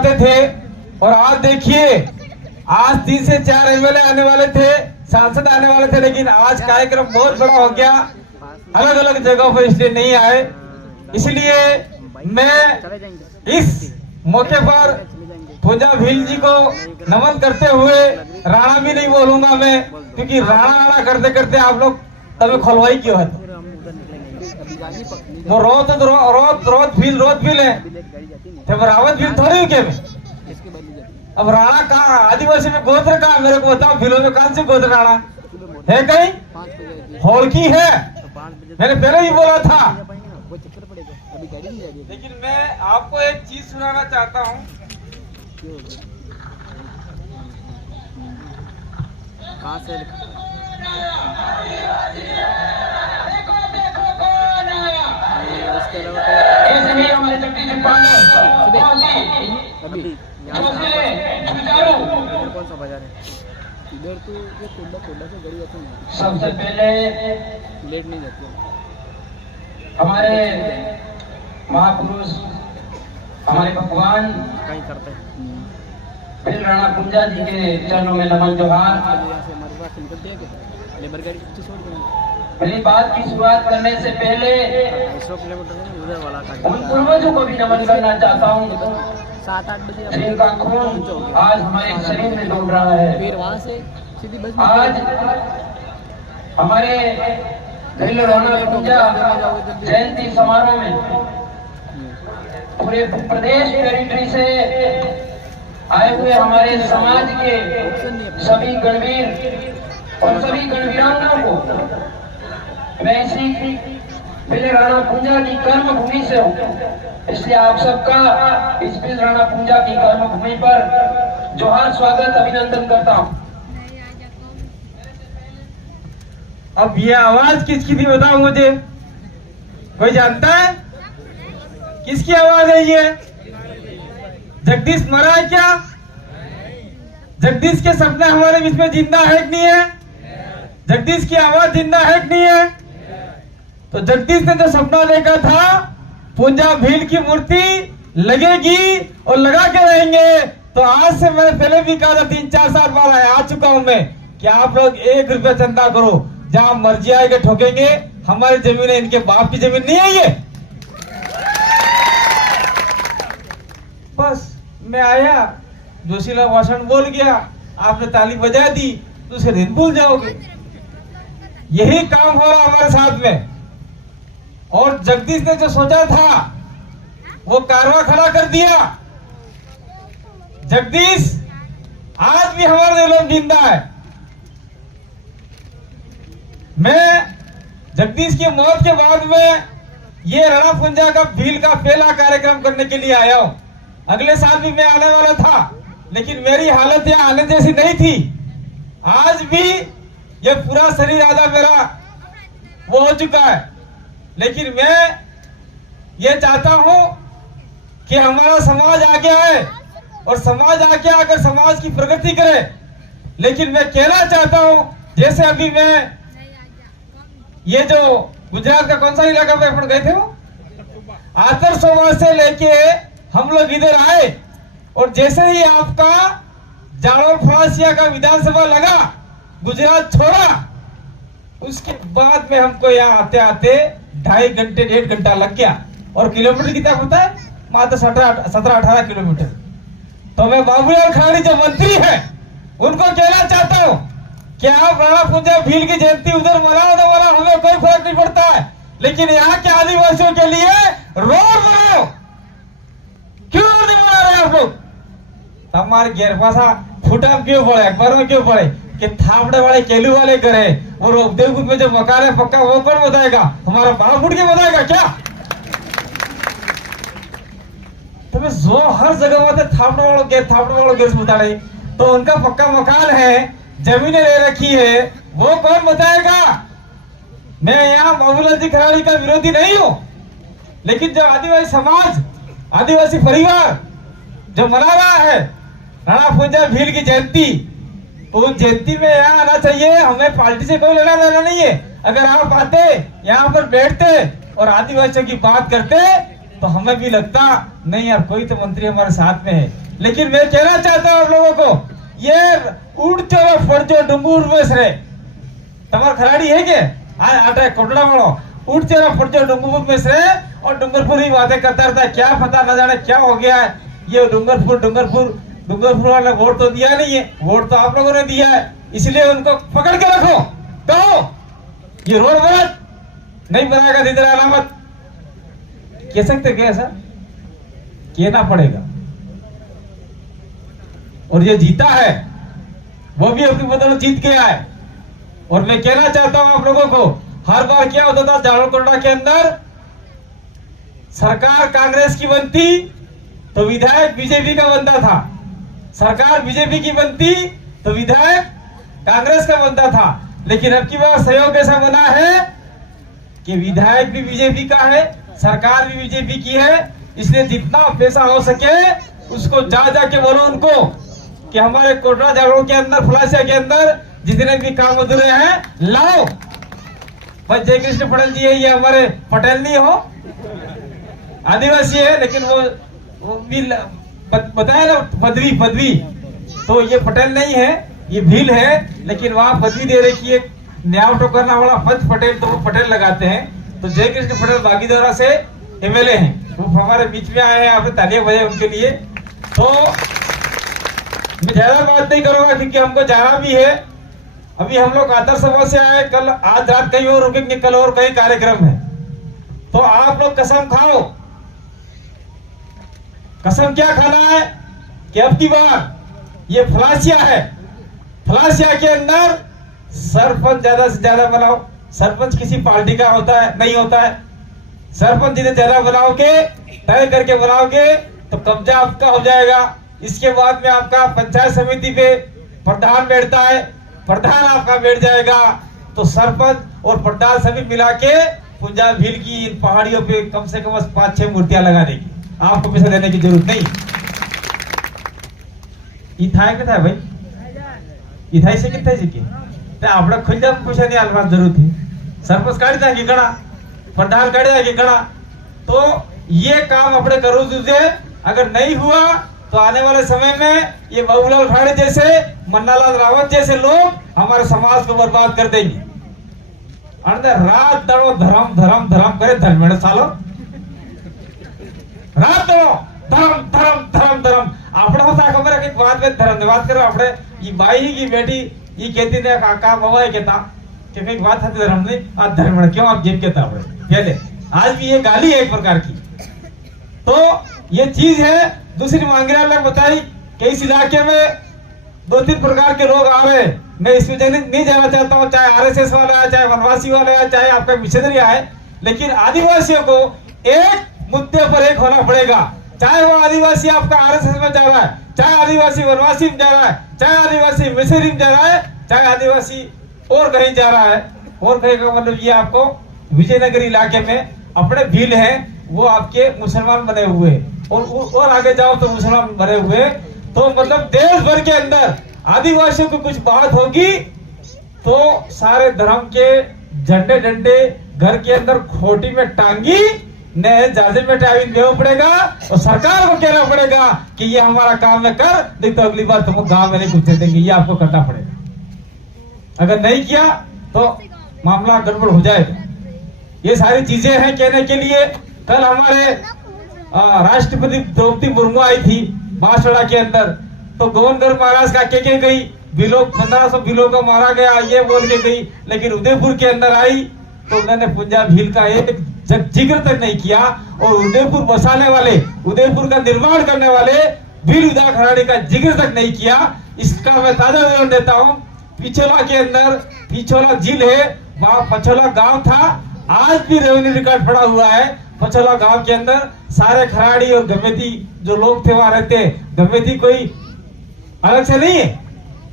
आते थे और आज देखिए आज 3 से 4 एमएलए आने वाले थे, सांसद आने वाले थे, लेकिन आज कार्यक्रम बहुत बड़ा हो गया, अलग अलग जगहों पर इसलिए नहीं आए। इसलिए मैं इस मौके पर पूंजा भील जी को नमन करते हुए राणा भी नहीं बोलूंगा मैं, क्योंकि राणा राणा करते करते आप लोग तब खोलवाई क्यों है, वो रोत भील है, रावत भील थोड़ी क्या मैं। अब राणा कहाँ, आदिवासी में गोत्र कहाँ, मेरे को बताओ, भीलों में कौन से गोत्र राणा है? कहीं होड़की है, मैंने पहले ही बोला था। लेकिन मैं आपको एक चीज सुनाना चाहता हूँ। कहाँ से कौन सा बाजार है इधर? तो ये कोडा से गाड़ी आती है। सबसे पहले लेट नहीं जाती हमारे महापुरुष, हमारे भगवान कहीं करते हैं भील राणा पूंजा जी के चरणों में नमन जोहार। हमारे पास निकल दिया क्या लेबर गाड़ी कुछ छोड़ देंगे। मेरी बात की शुरुआत करने से पहले 250 किलोमीटर उधर वाला उन पूर्वजों को भी नमन करना चाहता हूँ 7-8 बजे जिनका खून आज हमारे शरीर में दौड़ रहा है। फिर वहाँ से सीधी बस आज हमारे भील राणा पूंजा जयंती समारोह में पूरे प्रदेश टेरिटरी से आए हुए हमारे समाज के सभी गणवीर और सभी गणवीरांगनाओं को मैं इसी भील राणा पूंजा की कर्म भूमि से हूँ, इसलिए आप सबका इस भील राणा पूंजा की कर्म भूमि पर जोहार, स्वागत, अभिनंदन करता हूँ। अब ये आवाज किसकी थी बताओ मुझे, कोई जानता है किसकी आवाज है ये? जगदीश मरा है क्या? जगदीश के सपने हमारे बीच में जिंदा है कि नहीं है? जगदीश की आवाज जिंदा है कि नहीं है? तो जगदीश ने जो सपना देखा था पूंजा भील की मूर्ति लगेगी और लगा के रहेंगे, तो आज से मैंने पहले भी कहा था 3-4 साल बाद आ चुका हूं मैं कि आप लोग 1 रुपया चंदा करो, जहां मर्जी आएगा ठोकेंगे, हमारी जमीन है, इनके बाप की जमीन नहीं है ये। बस मैं आया, जोशीला भाषण बोल गया, आपने ताली बजा दी, दूसरे दिन भूल जाओगे। यही काम हो रहा हमारे साथ में। और जगदीश ने जो सोचा था वो कारवा खड़ा कर दिया। जगदीश आज भी हमारे दिलों में जिंदा है। मैं जगदीश की मौत के बाद में ये राणा पूंजा का भील का पहला कार्यक्रम करने के लिए आया हूं। अगले साल भी मैं आने वाला था, लेकिन मेरी हालत यहाँ आने जैसी नहीं थी। आज भी ये पूरा शरीर आधा मेरा वो हो चुका है, लेकिन मैं ये चाहता हूं कि हमारा समाज आगे आए और समाज आगे आकर समाज की प्रगति करे। लेकिन मैं कहना चाहता हूं, जैसे अभी मैं ये जो गुजरात का कौन सा इलाका पे अपन गए थे, वो आदर्शों से लेके हम लोग इधर आए, और जैसे ही आपका जाड़ोर फड़ासिया का विधानसभा लगा, गुजरात छोड़ा, उसके बाद में हमको यहाँ आते आते 2.5 घंटे 1.5 घंटा लग गया। और किलोमीटर कितना होता है? मात्र 17-18 किलोमीटर। तो मैं बाबूलाल खराड़ी जो मंत्री है उनको कहना चाहता हूँ कि आप राणा पूंजा भील की जयंती उधर मनाओ तो मनाओ, हमें कोई फर्क नहीं पड़ता है, लेकिन यहाँ के आदिवासियों के लिए रोड बनाओ। क्यों नहीं बना रहे आप लोग? हमारे घेर पासा फूटा क्यों पड़े, अखबार में क्यों पड़े कि थापड़े वाले केलू वाले करे, और देवकुट में जो मकान है पक्का वो कौन बताएगा? हमारा बाप उठ के बताएगा क्या? तो मैं जो हर जगह में थापड़े वालों गैस बता रहे, तो उनका पक्का मकान है, जमीनें ले रखी है, वो कौन बताएगा? मैं यहाँ बाबूलाल जी खराड़ी का विरोधी नहीं हूँ, लेकिन जो आदिवासी समाज, आदिवासी परिवार जो मना रहा है राणा पूंजा भील की जयंती, तो उस जयंती में यहाँ आना चाहिए। हमें पार्टी से कोई लेना देना नहीं है। अगर आप आते, यहाँ पर बैठते और आदिवासियों की बात करते, तो हमें भी लगता नहीं यार कोई तो मंत्री हमारे साथ में है। लेकिन मैं कहना चाहता हूँ आप लोगों को, ये उड़चो फड़चो डुंगूर में से तमार खिलाड़ी है के आटा कोटड़ा वालों उड़चो फड़चो डुंगरपुर में से और डूंगरपुर ही बातें करता रहता है। क्या पता न जाने क्या हो गया है। ये डूंगरपुर वाले वोट तो दिया नहीं है, वोट तो आप लोगों ने दिया है, इसलिए उनको पकड़ के रखो। कहो ये रोड बना नहीं बनाएगा दीदी अलामत कह सकते क्या ऐसा कहना पड़ेगा। और ये जीता है वो भी अपनी बदौलत जीत के आए। और मैं कहना चाहता हूं आप लोगों को, हर बार क्या होता था जालौकोड़ा के अंदर सरकार कांग्रेस की बनती तो विधायक बीजेपी का बनता था, सरकार बीजेपी की बनती तो विधायक कांग्रेस का बनता था। लेकिन अब की बार सहयोग ऐसा बना है कि विधायक भी बीजेपी का है, सरकार भी बीजेपी की है। इसलिए जितना पैसा हो सके उसको जाके बोलो उनको कि हमारे कोटरा जागरण के अंदर फुलासिया के अंदर जितने भी काम अधूरे हैं लाओ। भाई जय कृष्ण पटेल जी है, ये हमारे पटेल नहीं हो, आदिवासी है, लेकिन वो भी बताया ना पदवी तो ये पटेल नहीं है, ये भील है, लेकिन वहां पदवी दे रखी है न्याय टोकरना वाला पंच पटेल, तो वो पटेल लगाते हैं। तो जय कृष्ण पटेल बागीदौरा से एमएलए हैं, वो हमारे बीच में आए हैं, आपने तालियां बजाई उनके लिए। तो मैं ज्यादा बात नहीं करूंगा क्योंकि हमको जाना भी है। अभी हम लोग आदर सभा से आए, कल आज रात कहीं और रुकेंगे, कल और कहीं कार्यक्रम है। तो आप लोग कसम खाओ, कसम क्या खाना है कि अब की बार ये फलासिया है, फलासिया के अंदर सरपंच ज्यादा से ज्यादा बनाओ। सरपंच किसी पार्टी का होता है नहीं होता है, सरपंच जितने ज्यादा बनाओगे तय करके बनाओगे तो कब्जा आपका हो जाएगा। इसके बाद में आपका पंचायत समिति पे प्रधान बैठता है, प्रधान आपका बैठ जाएगा तो सरपंच और प्रधान सभी मिला के पंजाब भील की इन पहाड़ियों पे कम से कम 5-6 मूर्तियां लगा देगी, आपको पैसा देने की जरूरत नहीं। इथाय क्या था भाई, इथाई से कितना जी આપણે ખુદ પૂછાની આલવા જરૂર थी। सरपंच काढ़ जाएगी गड़ा, प्रधान काढ़ जाएगी गड़ा। तो ये काम अपने करो तुझे, अगर नहीं हुआ तो आने वाले समय में ये बाबूलाल खाड़े जैसे, मन्नालाल रावत जैसे लोग हमारे समाज को बर्बाद कर देंगे। अंदर रात दड़ो धर्म धर्म धर्म करे धर्म सालो रात दड़ो धर्म धर्म धर्म धर्म। આપણે હોતા ખબર है कि बात में धर्म बात करो। આપણે ये बाई की बेटी ये कहती थी काका बाबा कहता कि कई बात है धर्म नहीं, आज धर्म क्यों आप जेब कहता पहले, आज भी ये गाली है एक प्रकार की। तो ये चीज है। दूसरी मांगेरा ने बताई कि इस इलाके में 2-3 प्रकार के लोग आ रहे हैं। मैं इसमें नहीं जाना चाहता हूँ, चाहे आरएसएस वाला है, चाहे वनवासी वाला है, चाहे आपका मिशनरी है, लेकिन आदिवासियों को एक मुद्दे पर एक होना पड़ेगा। चाहे वो आदिवासी आपका आरएसएस में जा रहा है, चाहे आदिवासी वनवासी में जा रहा है, चाहे आदिवासी मिशनरी में जा रहा है, चाहे आदिवासी और कहीं जा रहा है। और कहीं का मतलब ये आपको विजयनगर इलाके में अपने भील हैं, वो आपके मुसलमान बने हुए, और आगे जाओ तो मुसलमान बने हुए। तो मतलब देश भर के अंदर आदिवासियों को कुछ बात होगी तो सारे धर्म के झंडे डंडे घर के अंदर खोटी में टांगी ने जाजे में टाइम देना पड़ेगा और सरकार को कहना पड़ेगा कि ये हमारा काम है कर, नहीं तो अगली बार तुमको गांव में नहीं घुसने देंगे, ये आपको करना पड़ेगा। अगर नहीं किया तो मामला गड़बड़ हो जाएगा। ये सारी चीजें हैं कहने के लिए। कल हमारे राष्ट्रपति द्रौपदी मुर्मू आई थी बांसवाड़ा के अंदर, तो गोवनगढ़ महाराज का के गई, बिलो 1500 बिलो को मारा गया ये बोल के गई। लेकिन उदयपुर के अंदर आई तो उन्होंने पंजाब भील का एक जिक्र तक नहीं किया। और उदयपुर बसाने वाले, उदयपुर का निर्माण करने वाले भील उदा खराड़ी का जिक्र तक नहीं किया। इसका मैं ताजा विवरण देता हूँ। पिछोला के अंदर पिछोला झील है, वहां पछोला गांव था, आज भी रेवेन्यू रिकॉर्ड पड़ा हुआ है। पछोला गांव के अंदर सारे खराड़ी और गमेती जो लोग थे वहां रहते हैं। गमेती कोई अलग से नहीं है,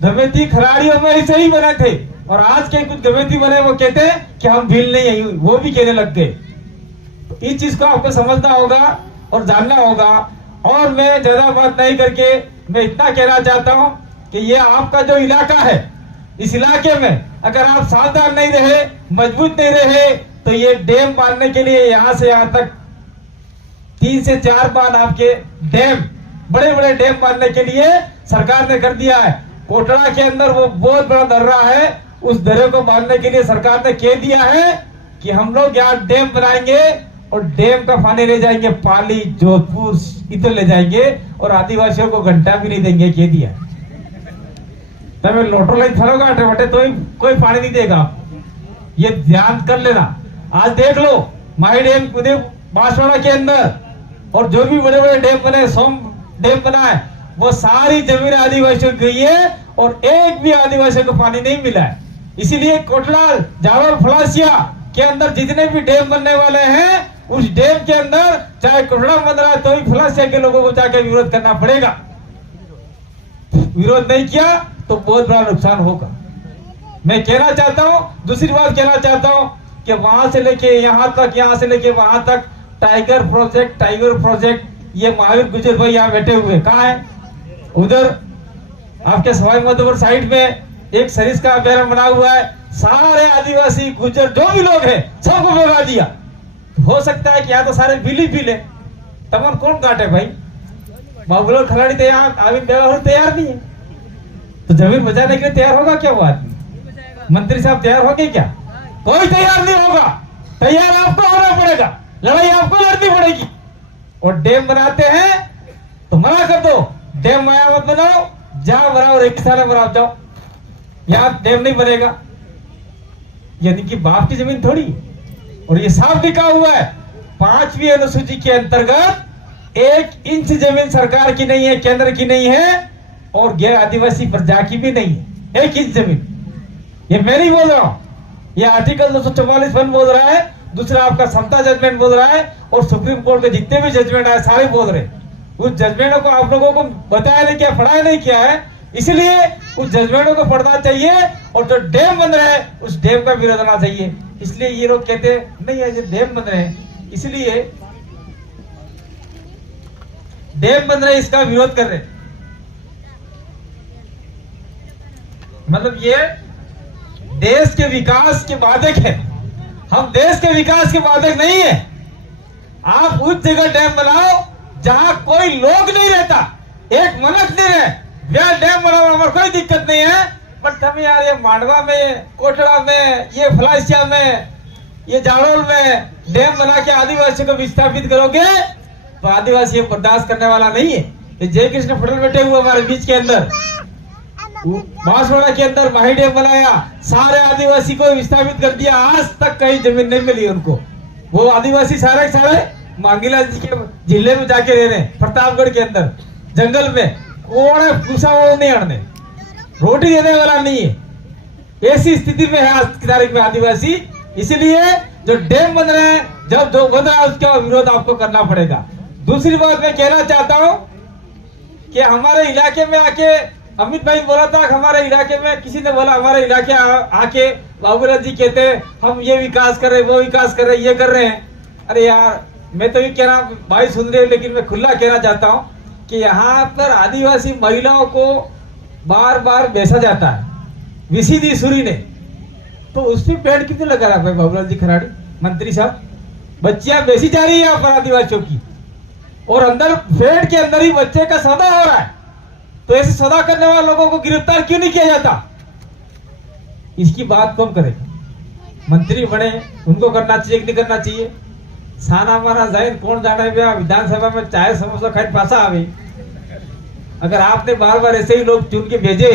गमेती खराड़ियों में ऐसे ही बने थे। और आज के कुछ गमेती बने वो कहते हैं कि हम भील नहीं है, वो भी कहने लग गए। इस चीज को आपको समझना होगा और जानना होगा। और मैं ज्यादा बात नहीं करके मैं इतना कहना चाहता हूं कि ये आपका जो इलाका है, इस इलाके में अगर आप सावधान नहीं रहे, मजबूत नहीं रहे, तो ये डैम बांधने के लिए यहां से यहां तक 3 से 4 बांध आपके डैम, बड़े बड़े डैम बांधने के लिए सरकार ने कर दिया है। कोटड़ा के अंदर वो बहुत बड़ा दर्रा है, उस दर्रे को बांधने के लिए सरकार ने कह दिया है कि हम लोग यहाँ डैम बनाएंगे और डैम का पानी ले जाएंगे पाली, जोधपुर इधर ले जाएंगे और आदिवासियों को घंटा भी नहीं देंगे, कह दिया। तब लोटो लाइन फलोगा बटे तो कोई पानी नहीं देगा, ये ध्यान कर लेना। आज देख लो माही डैम, बांसवाड़ा के अंदर और जो भी बड़े बड़े डैम बने, सोम डैम बना है, वो सारी जमीन आदिवासियों की गई है और एक भी आदिवासियों को पानी नहीं मिला है। इसीलिए कोटला, जावल, फलासिया के अंदर जितने भी डैम बनने वाले हैं, उस डैम के अंदर चाहे कोटड़ा बन रहा है तो भी फलासिया के लोगों को जाकर विरोध करना पड़ेगा। विरोध नहीं किया तो बहुत बड़ा नुकसान होगा। मैं कहना चाहता हूँ, दूसरी बात कहना चाहता हूँ कि वहां से लेके यहाँ तक, यहाँ से लेके वहां तक टाइगर प्रोजेक्ट, ये महावीर गुजर भाई यहाँ बैठे हुए कहाँ है? उधर आपके सवाई माधोपुर साइड में एक सरिस का अभ्यारण्य बना हुआ है, सारे आदिवासी गुजर जो भी लोग हैं सबको भगा दिया। हो सकता है कि यहाँ तो सारे बिल है, तमन कौन काटे भाई? बाबूलाल खिलाड़ी तैयार, आविन बेवार तैयार नहीं है, तो जमीन बचाने के लिए तैयार होगा क्या वो आदमी? मंत्री साहब तैयार होंगे क्या? कोई तैयार नहीं होगा। तैयार आपको होना पड़ेगा, लड़ाई आपको लड़नी पड़ेगी। और डैम बनाते हैं तो मना कर दो, डैम माया मत बनाओ, जहां बनाओ रेगिस्तान में बनाओ, जाओ, यहां डैम नहीं बनेगा। यानी कि बाप की जमीन थोड़ी। और ये साफ लिखा हुआ है 5वीं अनुसूची के अंतर्गत 1 इंच जमीन सरकार की नहीं है, केंद्र की नहीं है और गैर आदिवासी प्रजा की भी नहीं है। 1 इंच जमीन, ये मैं नहीं बोल रहा हूं, ये आर्टिकल 244 वन बोल रहा है, दूसरा आपका समता जजमेंट बोल रहा है और सुप्रीम कोर्ट के जितने भी जजमेंट आए सारे बोल रहे हैं। उस जजमेंटों को आप लोगों को बताया नहीं किया, पढ़ाया नहीं किया है, इसलिए उस जजमेंटों को पढ़ना चाहिए और जो डैम बन रहे हैं उस डैम का विरोध होना चाहिए। इसलिए ये लोग कहते हैं नहीं है, डैम बन रहे हैं, इसलिए डैम बन रहे हैं, इसका विरोध कर रहे हैं। मतलब ये देश के विकास के बाधक है, हम देश के विकास के बाधक नहीं है। आप उस जगह डैम बनाओ जहां कोई लोग नहीं रहता, एक मनक नहीं रहे, वह डैम बनाओ, हमारे कोई दिक्कत नहीं है। पर तुम यार ये मांडवा में, कोटड़ा में, ये फलासिया में, ये जाड़ोल में डैम बना के आदिवासियों को विस्थापित करोगे तो आदिवासी बर्दाश्त करने वाला नहीं है। ये जय कृष्ण पटेल बैठे हुए हमारे बीच के अंदर, बांसवाड़ा के अंदर माही डैम बनाया, सारे आदिवासी को विस्थापित कर दिया, आज तक कहीं जमीन नहीं मिली उनको। वो आदिवासी सारे सारे मांगीलाल जी के जिले में जाके रह रहे, प्रतापगढ़ के अंदर जंगल में, कौन पूछा वो नहीं अड़ने, रोटी देने वाला नहीं है। ऐसी स्थिति में है आज की तारीख में आदिवासी। इसलिए जो डैम बन रहे हैं, जब जो बन रहा है उसका विरोध आपको करना पड़ेगा। दूसरी बात मैं कहना चाहता हूं कि हमारे इलाके में आके अमित भाई बोला था, हमारे इलाके में किसी ने बोला, हमारे इलाके आके बाबूलाल जी कहते हैं हम ये विकास कर रहे, वो विकास कर रहे, ये कर रहे हैं। अरे यार, मैं तो ये कह रहा हूँ, भाई सुन रहे, लेकिन मैं खुला कहना चाहता हूँ कि यहाँ पर आदिवासी महिलाओं को बार बार बेचा जाता है विसीधी सूरी ने, तो उसमें पेड़ कितने लगा रहा है बाबूलाल जी खराड़ी मंत्री साहब? बच्चियां बेची जा रही है यहाँ पर आदिवासियों की, और अंदर पेड़ के अंदर ही बच्चे का सौदा हो रहा है। तो ऐसे सौदा करने वाले लोगों को गिरफ्तार क्यों नहीं किया जाता? इसकी बात कौन करे? मंत्री बने, उनको करना चाहिए कि नहीं करना चाहिए? साना माना जाइन कौन जाना है, विधानसभा में चाय समोसा खाए पासा आवे। अगर आपने बार बार ऐसे ही लोग चुन के भेजे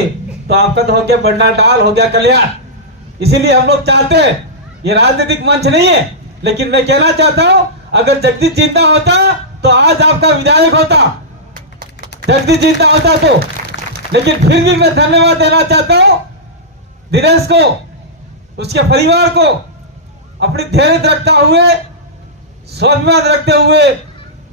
तो आपका तो हो गया बंडा डाल, हो गया कल्याण। इसीलिए हम लोग चाहते हैं, ये राजनीतिक मंच नहीं है, लेकिन मैं कहना चाहता हूं अगर जगदीश जिंदा होता तो आज आपका विधायक होता, जगदीश जिंदा होता तो। लेकिन फिर भी मैं धन्यवाद देना चाहता हूं दिनेश को, उसके परिवार को, अपनी धैर्य रखता हुए, स्वाभिमान रखते हुए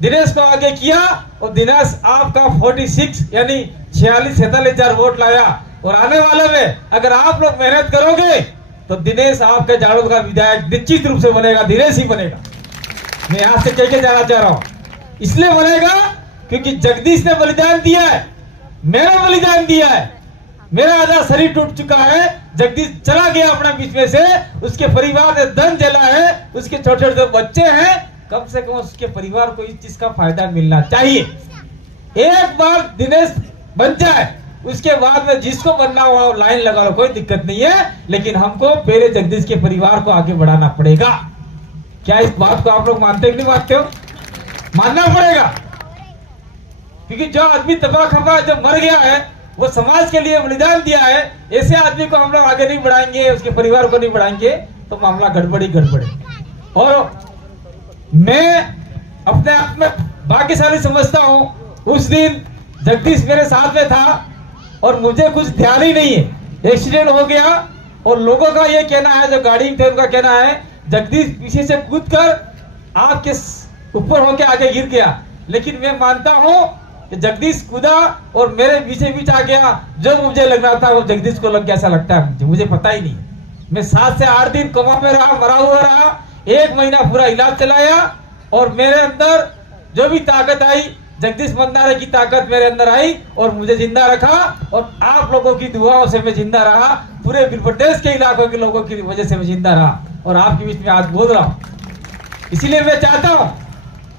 दिनेश को आगे किया, और दिनेश आपका 46 यानी 46-47 वोट लाया। और आने वाले में अगर आप लोग मेहनत करोगे तो दिनेश आपके जाड़ों का विधायक निश्चित रूप से बनेगा, दिनेश ही बनेगा। मैं यहां से कह के जाना चाह रहा हूं, इसलिए बनेगा क्योंकि जगदीश ने बलिदान दिया है, मेरा बलिदान दिया है, मेरा आधा शरीर टूट चुका है, जगदीश चला गया अपने बीच में से, उसके परिवार ने दम जला है, उसके छोटे छोटे बच्चे हैं, कम से कम उसके परिवार को इस चीज का फायदा मिलना चाहिए। एक बार दिनेश बन जाए, उसके बाद में जिसको बनना हो लाइन लगा लो, कोई दिक्कत नहीं है, लेकिन हमको पहले जगदीश के परिवार को आगे बढ़ाना पड़ेगा। क्या इस बात को आप लोग मानते हो कि नहीं मानते हो? मानना पड़ेगा, क्योंकि जो आदमी तबाह खफा जो मर गया है, वो समाज के लिए बलिदान दिया है, ऐसे आदमी को हम लोग आगे नहीं बढ़ाएंगे, उसके परिवार को नहीं बढ़ाएंगे तो मामला गड़बड़ी गड़बड़े। और मैं अपने आप में भाग्यशाली समझता हूं, उस दिन जगदीश मेरे साथ में था और मुझे कुछ ध्यान ही नहीं है, एक्सीडेंट हो गया और लोगों का ये कहना है, जो गाड़ी थे उनका कहना है जगदीश पीछे से कूद कर आपके ऊपर होके आगे गिर गया। लेकिन मैं मानता हूं कि जगदीश कूदा और मेरे बीचे बीच आ गया, जो मुझे लग रहा था वो जगदीश को लग गया, ऐसा लगता है मुझे पता ही नहीं। मैं 7 से 8 दिन कोमा में रहा, मरा हुआ रहा, 1 महीना पूरा इलाज चलाया और मेरे अंदर जो भी ताकत आई, जगदीश भंडारे की ताकत मेरे अंदर आई और मुझे जिंदा रखा। और आप लोगों की दुआओं से मैं जिंदा रहा, पूरे प्रदेश के इलाकों के लोगों की वजह से मैं जिंदा रहा और आपके बीच में आज बोल रहा हूं। इसीलिए मैं चाहता हूं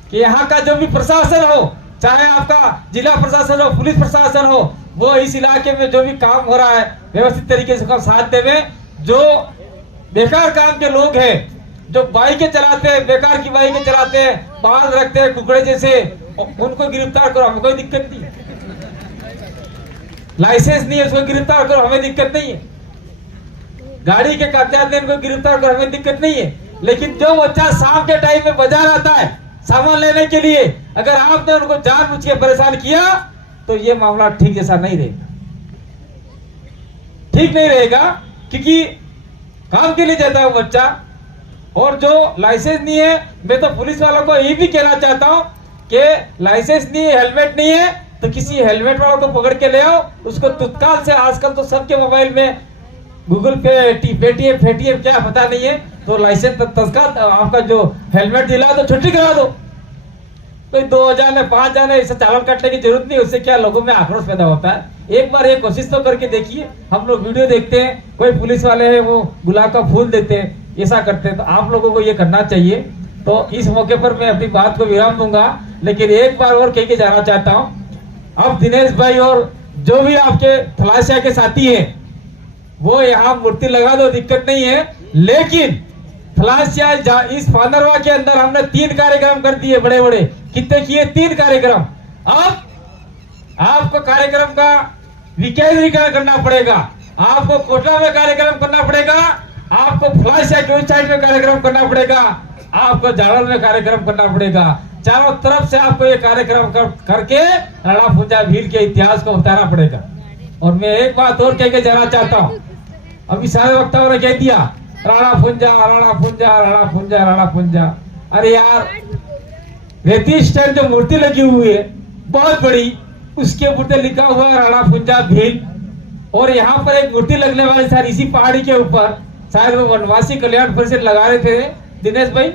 कि यहाँ का जो भी प्रशासन हो, चाहे आपका जिला प्रशासन हो, पुलिस प्रशासन हो, वो इस इलाके में जो भी काम हो रहा है व्यवस्थित तरीके से साथ देवे। जो बेकार काम के लोग हैं, जो बाइकें चलाते हैं, बेकार की बाइकें चलाते हैं, बांध रखते हैं कुकड़े जैसे, उनको गिरफ्तार करो, हमें कोई दिक्कत नहीं है। लाइसेंस नहीं है उसको गिरफ्तार करो, हमें दिक्कत नहीं है। गाड़ी के कागजात इनको गिरफ्तार करो, हमें दिक्कत नहीं है। लेकिन जो बच्चा शाम के टाइम में बाजार आता है सामान लेने के लिए, अगर आपने उनको जानबूझ के परेशान किया तो ये मामला ठीक जैसा नहीं रहेगा, ठीक नहीं रहेगा, क्योंकि काम के लिए जाता है वो बच्चा। और जो लाइसेंस नहीं है, मैं तो पुलिस वालों को ये भी कहना चाहता हूं कि लाइसेंस नहीं है, हेलमेट नहीं है, तो किसी हेलमेट वालों को पकड़ के ले आओ, उसको तत्काल से, आजकल तो सबके मोबाइल में गूगल पे, पेटीएम क्या पता नहीं है, तो लाइसेंस तत्काल आपका जो हेलमेट दिला तो छुट्टी करा दो। कोई 2000 ने 5000 ने इसे चालान काटने की जरूरत नहीं, उससे क्या लोगों में आक्रोश पैदा होता है। एक बार ये कोशिश तो करके देखिए। हम लोग वीडियो देखते हैं, कोई पुलिस वाले हैं वो गुलाब का फूल देते हैं, ऐसा करते हैं, तो आप लोगों को ये करना चाहिए। तो इस मौके पर मैं अपनी बात को विराम दूंगा, लेकिन एक बार और कह के जाना चाहता हूँ, अब दिनेश भाई और जो भी आपके थलासिया के साथी हैं वो यहाँ मूर्ति लगा दो, दिक्कत नहीं है, लेकिन थलासिया इस फानरवा के अंदर हमने 3 कार्यक्रम कर दिए बड़े बड़े। कितने किए? 3 कार्यक्रम। अब आपको कार्यक्रम का विकेंद्रीकरण करना पड़ेगा, आपको कोटला में कार्यक्रम करना पड़ेगा, आपको थलासिया के उस साइड में कार्यक्रम करना पड़ेगा, आपको जाड़ल में कार्यक्रम करना पड़ेगा। चारों तरफ से आपको ये कार्यक्रम करके राणा पुंजा भील के इतिहास को बताना पड़ेगा। और मैं एक बात और कह के जाना चाहता हूँ, अभी सारे वक्ताओं ने कह दिया राणा पुंजा, राणा पुंजा, राणा पुंजा, राणा पुंजा। अरे यार, रेती स्टैंड जो मूर्ति लगी हुई है बहुत बड़ी, उसके ऊपर लिखा हुआ है राणा पुंजा भील। और यहाँ पर एक मूर्ति लगने वाली सर इसी पहाड़ी के ऊपर, शायद वो वनवासी कल्याण परिषद लगा रहे थे दिनेश भाई,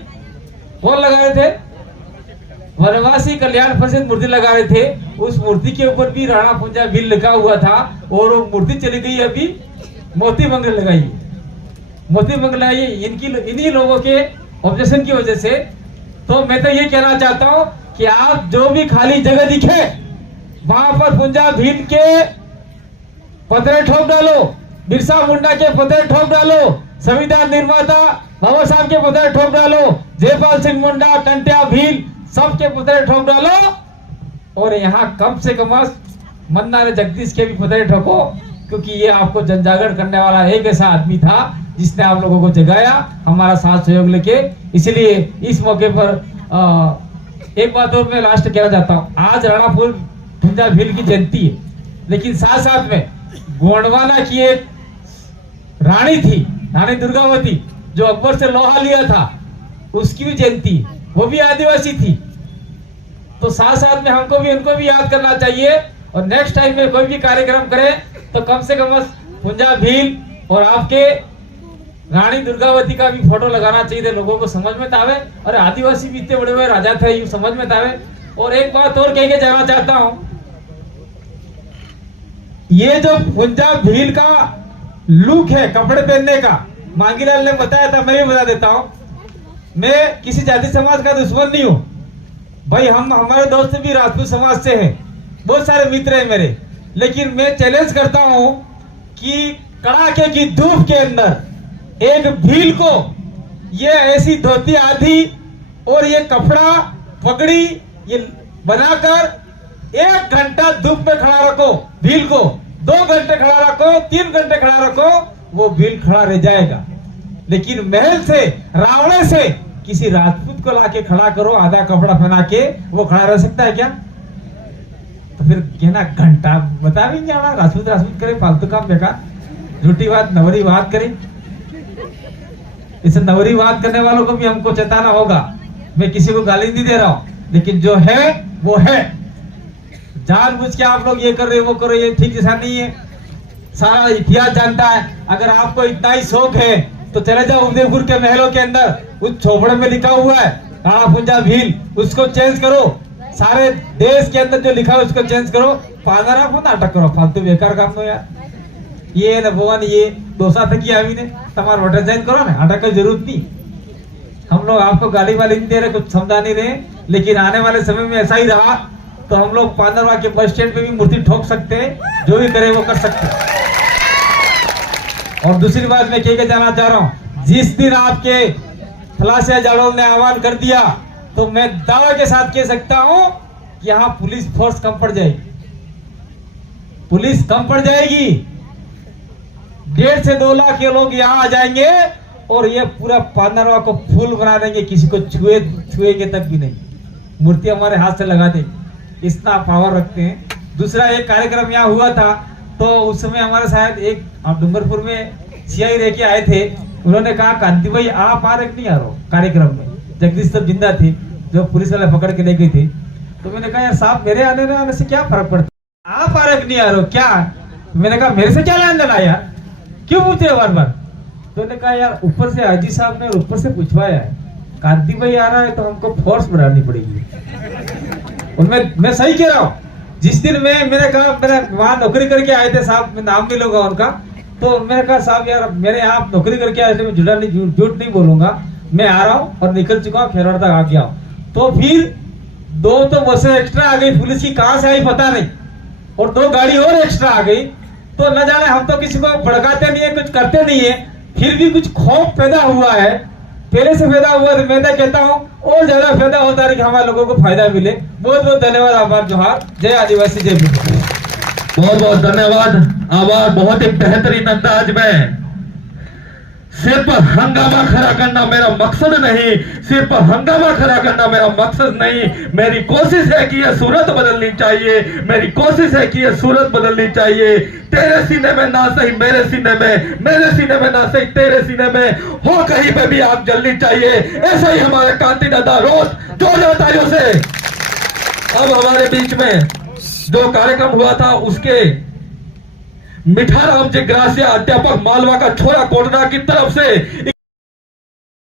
कौन लगा रहे थे? वनवासी कल्याण परिषद मूर्ति लगा रहे थे। उस मूर्ति के ऊपर भी राणा पुंजा भील लिखा हुआ था और वो मूर्ति चली गई, अभी मोती मंगल लगाई, मोती मंगल लगाई इन्हीं लोगों के ऑब्जेक्शन की वजह से। तो मैं तो ये कहना चाहता हूँ कि आप जो भी खाली जगह दिखे वहां पर पुंजा भील के पत्थर ठोक डालो, बिरसा मुंडा के पत्थर ठोक डालो, संविधान निर्माता बाबा साहब के पत्थर ठोक डालो, जयपाल सिंह मुंडा, टंट्या भील सबके पत्थर ठोक डालो। और यहाँ कम से कम मन्नारे जगदीश के भी पत्थर ठोको, क्योंकि ये आपको जनजागरण करने वाला एक ऐसा आदमी था जिसने आप लोगों को जगाया, हमारा साथ सहयोग लेके। इसलिए इस मौके पर एक बात और मैं लास्ट कहना चाहता हूँ, आज राणा पुंजा भील की जयंती है, लेकिन साथ साथ में गोंडवाना की एक रानी थी, रानी दुर्गावती, जो अकबर से लोहा लिया था, उसकी भी जयंती, वो भी आदिवासी थी। तो साथ साथ में हमको भी उनको भी याद करना चाहिए। और नेक्स्ट टाइम में कोई भी कार्यक्रम करें तो कम से कम पुंजा भील और आपके रानी दुर्गावती का भी फोटो लगाना चाहिए, लोगों को समझ में आवे। और आदिवासी भी इतने बड़े बड़े राजा थे, ये समझ में आवे। और एक बात और कह के जाना चाहता हूं, ये जो पुंजा भील का लुक है कपड़े पहनने का, मांगीलाल ने बताया था, मैं भी बता देता हूं। मैं किसी जाति समाज का दुश्मन नहीं हूँ भाई। हम हमारे दोस्त भी राजपूत समाज से हैं, बहुत सारे मित्र हैं मेरे। लेकिन मैं चैलेंज करता हूँ कि कड़ाके की धूप के अंदर एक भील को ये ऐसी धोती आधी और ये कपड़ा पगड़ी ये बनाकर 1 घंटा धूप में खड़ा रखो भील को, 2 घंटे खड़ा रखो, 3 घंटे खड़ा रखो, वो भील खड़ा रह जाएगा। लेकिन महल से रावणे से किसी राजपूत को लाके खड़ा करो आधा कपड़ा पहना के, वो खड़ा रह सकता है क्या? तो फिर कहना घंटा बता भी नहीं, राजपूत राजपूत करे, फालतू काम बेकार, झूठी बात नवरी बात करे। इसे नवरी बात करने वालों को भी हमको चेताना होगा। मैं किसी को गाली नहीं दे रहा हूं, लेकिन जो है वो है। जानबूझ के आप लोग ये कर रहे हो वो कर रहे हो, ये ठीक जैसा नहीं है। सारा इतिहास जानता है। अगर आपको इतना ही शौक है तो चले जाओ उदयपुर के महलों के अंदर, उस चौपड़े में लिखा हुआ है राणा पुंजा भील, उसको चेंज करो। सारे देश के अंदर जो लिखा है उसको चेंज करो। पागल को नाटक करो, फालतू बेकार काम दो यार। ये न भगवान ये दोसा था कि अभी ने तुम्हारा वोटर चेंज करो ना, अटक की जरूरत नहीं। हम लोग आपको गाली वाली नहीं दे रहे, कुछ समझा नहीं रहे, लेकिन आने वाले समय में ऐसा ही रहा तो हम लोग पांडरवा के बस स्टैंड पे भी मूर्ति ठोक सकते हैं, जो भी करे वो कर सकते हैं। और दूसरी बात मैं कह के जाना चाह रहा हूं, जिस दिन आपके थलासिया जाड़ोल ने आह्वान कर दिया तो मैं दावा के साथ कह सकता हूं कि यहाँ पुलिस फोर्स कम पड़ जाएगी, पुलिस कम पड़ जाएगी। 1.5 से 2 लाख के लोग यहाँ आ जाएंगे और ये पूरा पांडरवा को फूल बना देंगे, किसी को छुएंगे तक भी नहीं। मूर्ति हमारे हाथ से लगा देंगे, इतना पावर रखते हैं। दूसरा एक कार्यक्रम यहाँ हुआ था तो उस समय हमारे शायद एक डूंगरपुर में सीआई रह के आए थे, उन्होंने कहा कांति भाई आप आ रहे नहीं आ रहे कार्यक्रम में। जगदीश सब जिंदा थे जो पुलिस वाले पकड़ के ले गए थे। तो मैंने कहा यार साहब मेरे आने से क्या फर्क पड़ता, आप आ रहे नहीं आ रहे हो क्या? मैंने कहा मेरे से क्या लेना देना यार, क्यों पूछ रहे हो बार बार? तो उन्होंने कहा यार ऊपर से आजी साहब ने ऊपर से पूछवाया है, कांति भाई आ रहा है तो हमको फोर्स बढ़ानी पड़ेगी। उनमें मैं सही कह रहा हूँ। जिस दिन मैंने कहा मेरा वहां नौकरी करके आए थे साहब, मैं नाम नहीं लूंगा उनका, तो मैंने कहा साहब यार मेरे यहाँ नौकरी करके आए थे, मैं झूठ नहीं बोलूंगा, मैं आ रहा हूँ और निकल चुका हूँ, खेरवाड़ तक आ गया हूँ। तो फिर 2 तो बसें एक्स्ट्रा आ गई, पुलिस की कहां से आई पता नहीं, और 2 गाड़ी और एक्स्ट्रा आ गई। तो न जाने हम तो किसी को भड़काते नहीं है, कुछ करते नहीं है, फिर भी कुछ खौफ पैदा हुआ है, पहले से फायदा हुआ है। मैं कहता हूँ और ज्यादा फायदा होता है कि हमारे लोगों को फायदा मिले। बहुत बहुत धन्यवाद, आभार, जोहार, जय आदिवासी, जय भील। बहुत बहुत धन्यवाद, आभार। बहुत ही बेहतरीन अंदाज में। सिर्फ हंगामा खड़ा करना मेरा मकसद नहीं, सिर्फ हंगामा खड़ा करना मेरा मकसद नहीं। मेरी कोशिश है कि यह सूरत बदलनी चाहिए, मेरी कोशिश है कि यह सूरत बदलनी चाहिए। तेरे सीने में ना सही मेरे सीने में, मेरे सीने में ना सही तेरे सीने में, हो कहीं पे भी आग जलनी चाहिए। ऐसा ही हमारे कांति दादा रोज जो जाता है उसे। अब हमारे बीच में जो कार्यक्रम हुआ था उसके मिठाराम जी ग्रासिया अध्यापक मालवा का छोरा कोटरा की तरफ से